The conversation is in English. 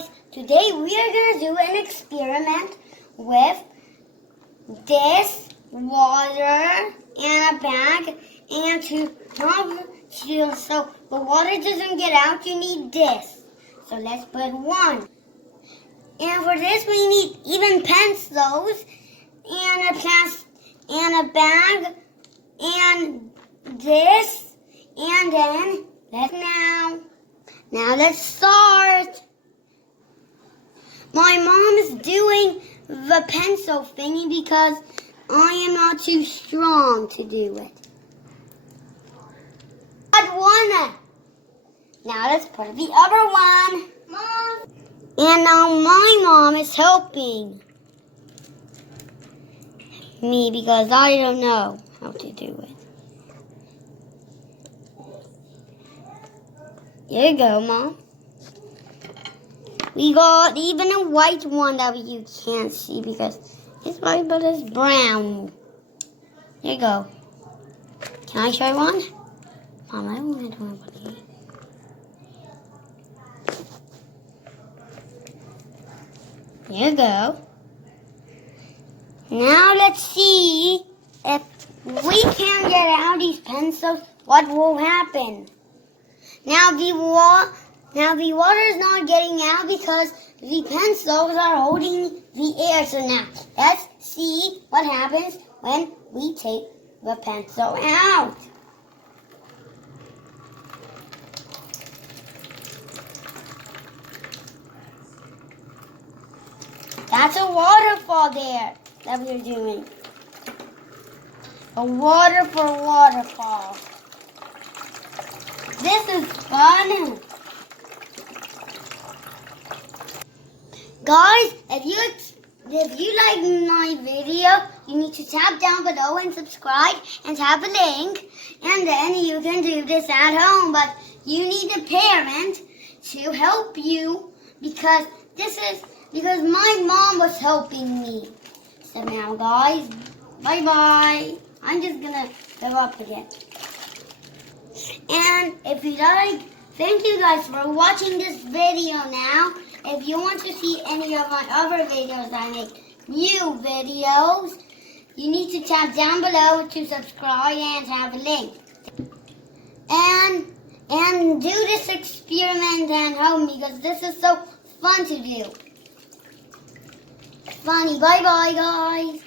guys, today we are going to do an experiment with this water and a bag, and so the water doesn't get out, you need this. So let's put one. And for this we need even pencils and a bag and this, and then now let's start. My mom is doing the pencil thingy because I am not too strong to do it. Got one. Now let's put the other one. Mom. And now my mom is helping me because I don't know how to do it. Here you go, Mom. We got even a white one that you can't see because it's white but it's brown. Here you go. Can I try one? Mom, I don't want to do one. Here you go. Now let's see if we can get out these pencils, what will happen. Now the water is not getting out because the pencils are holding the air. So now let's see what happens when we take the pencil out. That's a waterfall there that we're doing. A waterfall. This is fun. Guys, if you like my video, you need to tap down below and subscribe and tap a link. And then you can do this at home. But you need a parent to help you because my mom was helping me. So now guys, bye-bye. I'm just gonna go up again. And if you like, thank you guys for watching this video now. If you want to see any of my other videos, I make new videos, you need to tap down below to subscribe and have a link. And do this experiment at home because this is so fun to do. Funny. Bye-bye, guys.